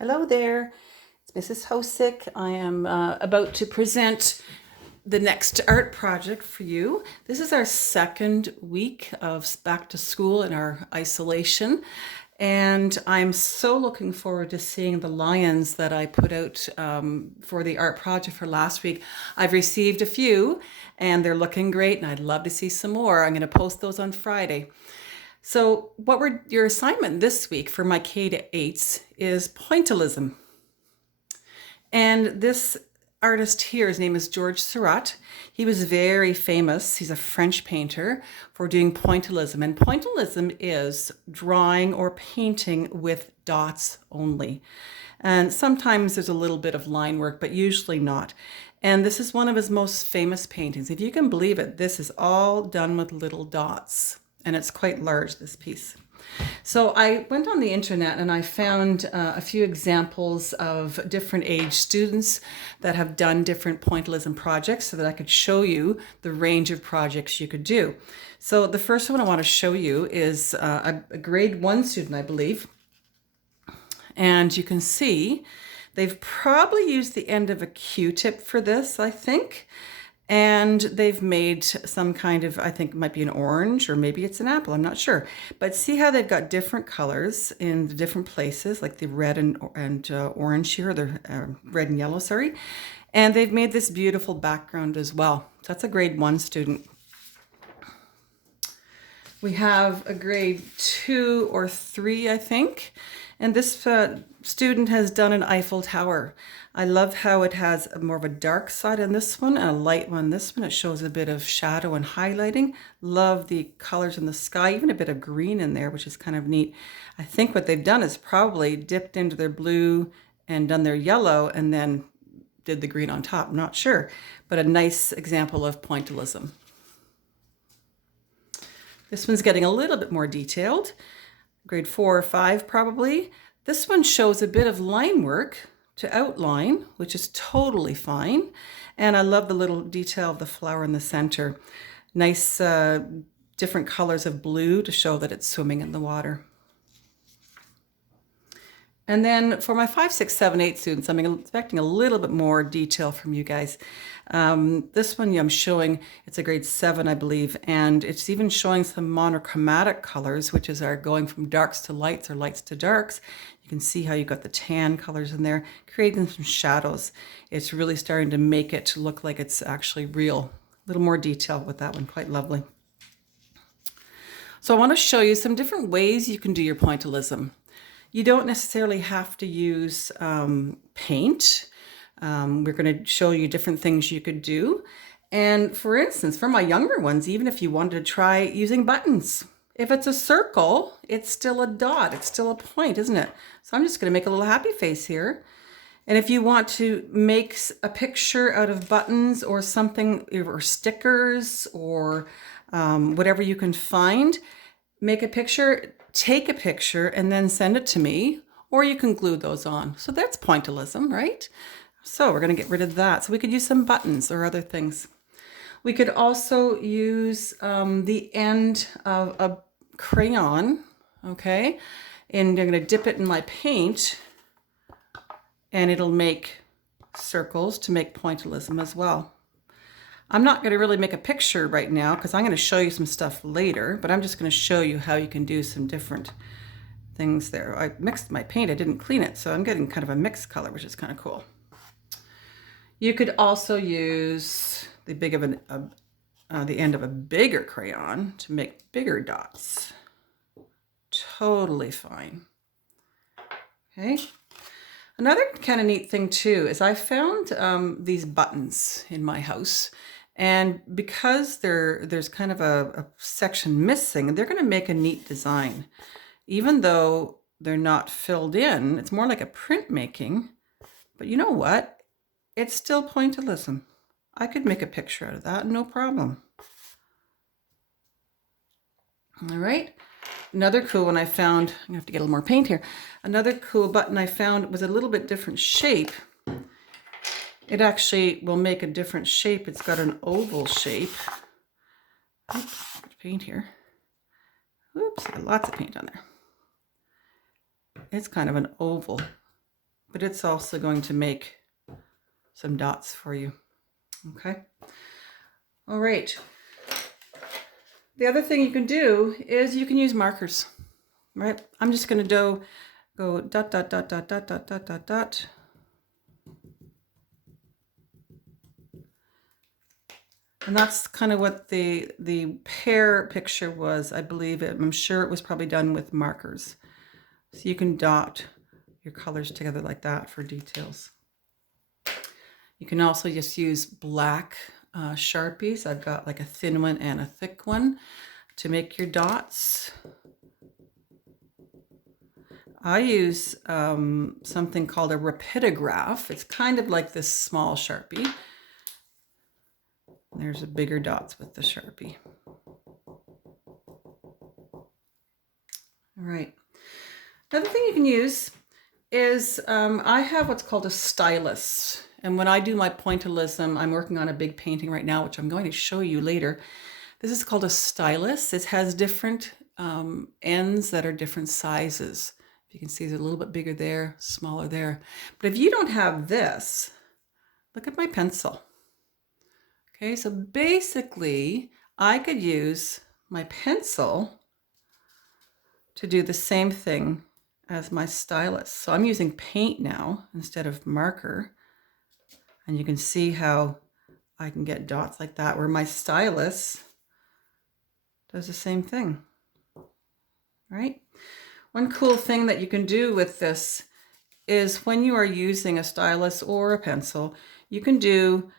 Hello there, it's Mrs. Hosick. I am about to present the next art project for you. This is our second week of back to school in our isolation, and I'm so looking forward to seeing the lions that I put out for the art project for last week. I've received a few and they're looking great, and I'd love to see some more. I'm going to post those on Friday. So your assignment this week for my K to 8s is pointillism. And this artist here, his name is George Seurat. He was very famous. He's a French painter for doing pointillism. And pointillism is drawing or painting with dots only. And sometimes there's a little bit of line work, but usually not. And this is one of his most famous paintings. If you can believe it, this is all done with little dots. And it's quite large, this piece. So I went on the internet and I found a few examples of different age students that have done different pointillism projects so that I could show you the range of projects you could do. So the first one I want to show you is a grade 1 student, I believe. And you can see they've probably used the end of a Q-tip for this, I think. And they've made some kind of, I think it might be an orange or maybe it's an apple, I'm not sure. But see how they've got different colors in the different places, like the red and orange here, the red and yellow, sorry. And they've made this beautiful background as well. So that's a grade 1 student. We have a grade 2 or 3, I think. And this student has done an Eiffel Tower. I love how it has more of a dark side on this one and a light one on this one. It shows a bit of shadow and highlighting. Love the colors in the sky, even a bit of green in there, which is kind of neat. I think what they've done is probably dipped into their blue and done their yellow and then did the green on top. I'm not sure, but a nice example of pointillism. This one's getting a little bit more detailed. Grade 4 or 5 probably. This one shows a bit of line work to outline, which is totally fine. And I love the little detail of the flower in the center. Nice different colors of blue to show that it's swimming in the water. And then for my 5, 6, 7, 8 students, I'm expecting a little bit more detail from you guys. This one I'm showing, it's a grade 7, I believe, and it's even showing some monochromatic colors, which is our going from darks to lights or lights to darks. You can see how you got the tan colors in there, creating some shadows. It's really starting to make it look like it's actually real. A little more detail with that one, quite lovely. So I want to show you some different ways you can do your pointillism. You don't necessarily have to use paint. We're going to show you different things you could do. And for instance, for my younger ones, even if you wanted to try using buttons, if it's a circle, it's still a dot, it's still a point, isn't it? So I'm just going to make a little happy face here. And if you want to make a picture out of buttons or something, or stickers or whatever you can find, make a picture, take a picture, and then send it to me, or you can glue those on. So that's pointillism, right? So we're going to get rid of that. So we could use some buttons or other things. We could also use the end of a crayon, okay? And I'm going to dip it in my paint, and it'll make circles to make pointillism as well. I'm not going to really make a picture right now because I'm going to show you some stuff later, but I'm just going to show you how you can do some different things there. I mixed my paint, I didn't clean it, so I'm getting kind of a mixed color, which is kind of cool. You could also use the end of a bigger crayon to make bigger dots. Totally fine. Okay. Another kind of neat thing too is I found these buttons in my house, and because there's kind of a section missing, they're going to make a neat design. Even though they're not filled in, it's more like a printmaking, but you know what? It's still pointillism. I could make a picture out of that, no problem. All right. Another cool one I found, I'm gonna have to get a little more paint here. Another cool button I found was a little bit different shape. It actually will make a different shape. It's got an oval shape. Oops, paint here. Oops, got lots of paint on there. It's kind of an oval but it's also going to make some dots for you. Okay. All right. The other thing you can do is you can use markers, right? I'm just going to go dot, dot, dot, dot, dot, dot, dot, dot, dot. And that's kind of what the pear picture was, I believe. I'm sure it was probably done with markers. So you can dot your colors together like that for details. You can also just use black Sharpies. I've got like a thin one and a thick one to make your dots. I use something called a rapidograph. It's kind of like this small Sharpie. There's a bigger dots with the Sharpie. All right. Another thing you can use is I have what's called a stylus. And when I do my pointillism, I'm working on a big painting right now, which I'm going to show you later. This is called a stylus. It has different ends that are different sizes. You can see it's a little bit bigger there, smaller there. But if you don't have this, look at my pencil. Okay, so basically I could use my pencil to do the same thing as my stylus. So I'm using paint now instead of marker. And you can see how I can get dots like that, where my stylus does the same thing, right? One cool thing that you can do with this is when you are using a stylus or a pencil, you can do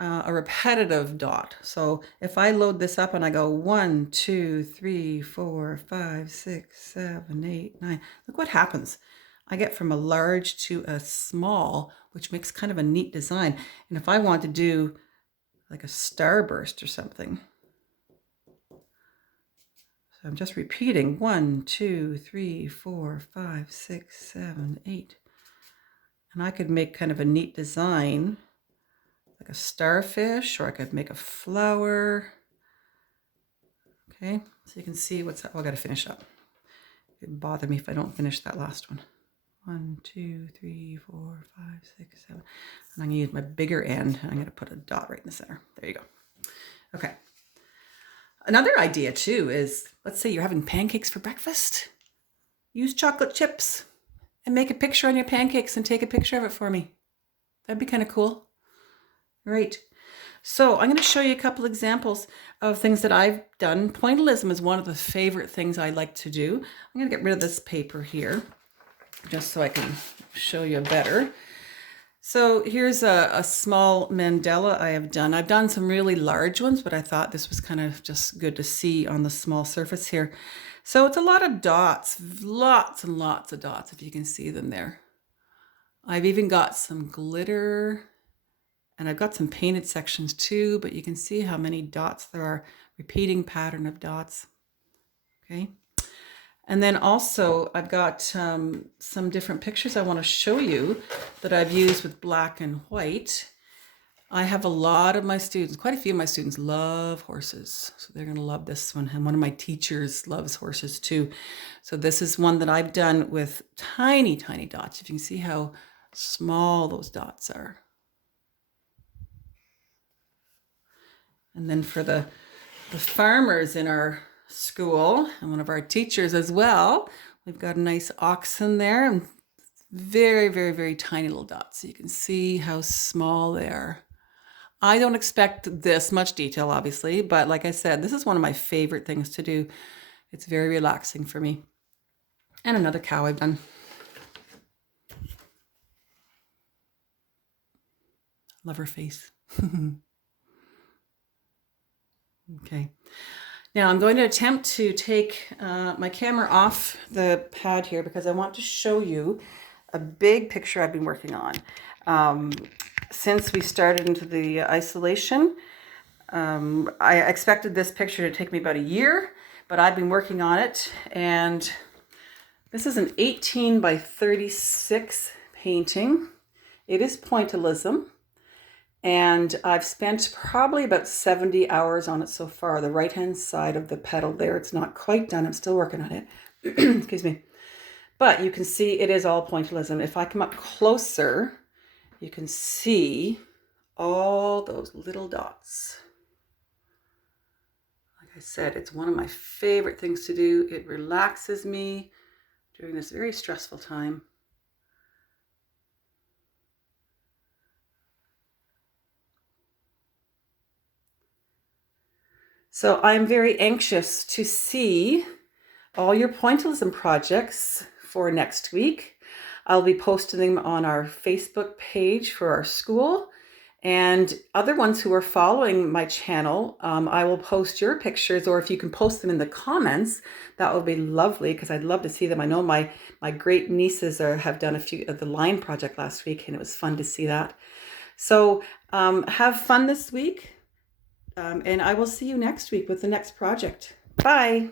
a repetitive dot. So if I load this up and I go 1, 2, 3, 4, 5, 6, 7, 8, 9, look what happens. I get from a large to a small, which makes kind of a neat design. And if I want to do like a starburst or something, so I'm just repeating 1, 2, 3, 4, 5, 6, 7, 8. And I could make kind of a neat design, like a starfish, or I could make a flower. Okay, so you can see what's that. Oh, I got to finish up. It'd bother me if I don't finish that last one. 1, 2, 3, 4, 5, 6, 7. And I'm going to use my bigger end, and I'm going to put a dot right in the center. There you go. Okay. Another idea too is, let's say you're having pancakes for breakfast. Use chocolate chips and make a picture on your pancakes and take a picture of it for me. That'd be kind of cool. Right. So I'm going to show you a couple examples of things that I've done. Pointillism is one of the favorite things I like to do. I'm going to get rid of this paper here, just so I can show you better. So here's a small mandala I have done. I've done some really large ones, but I thought this was kind of just good to see on the small surface here. So it's a lot of dots, lots and lots of dots, if you can see them there. I've even got some glitter, and I've got some painted sections too, but you can see how many dots there are, repeating pattern of dots. Okay. And then also I've got some different pictures I want to show you that I've used with black and white. I have a lot of my students, quite a few of my students love horses. So they're going to love this one. And one of my teachers loves horses too. So this is one that I've done with tiny, tiny dots. If you can see how small those dots are. And then for the farmers in our school and one of our teachers as well, we've got a nice oxen there and very, very, very tiny little dots. So you can see how small they are. I don't expect this much detail, obviously, but like I said, this is one of my favorite things to do. It's very relaxing for me. And another cow I've done. Love her face. Okay. Now I'm going to attempt to take my camera off the pad here because I want to show you a big picture I've been working on. Since we started into the isolation, I expected this picture to take me about a year, but I've been working on it, and this is an 18 by 36 painting. It is Pointillism. And I've spent probably about 70 hours on it so far. The right-hand side of the petal there, it's not quite done. I'm still working on it. Excuse me. But you can see it is all pointillism. If I come up closer, you can see all those little dots. Like I said, it's one of my favorite things to do. It relaxes me during this very stressful time. So I'm very anxious to see all your pointillism projects for next week. I'll be posting them on our Facebook page for our school, and other ones who are following my channel, I will post your pictures, or if you can post them in the comments, that would be lovely, because I'd love to see them. I know my great nieces have done a few of the line project last week, and it was fun to see that. So have fun this week. And I will see you next week with the next project. Bye.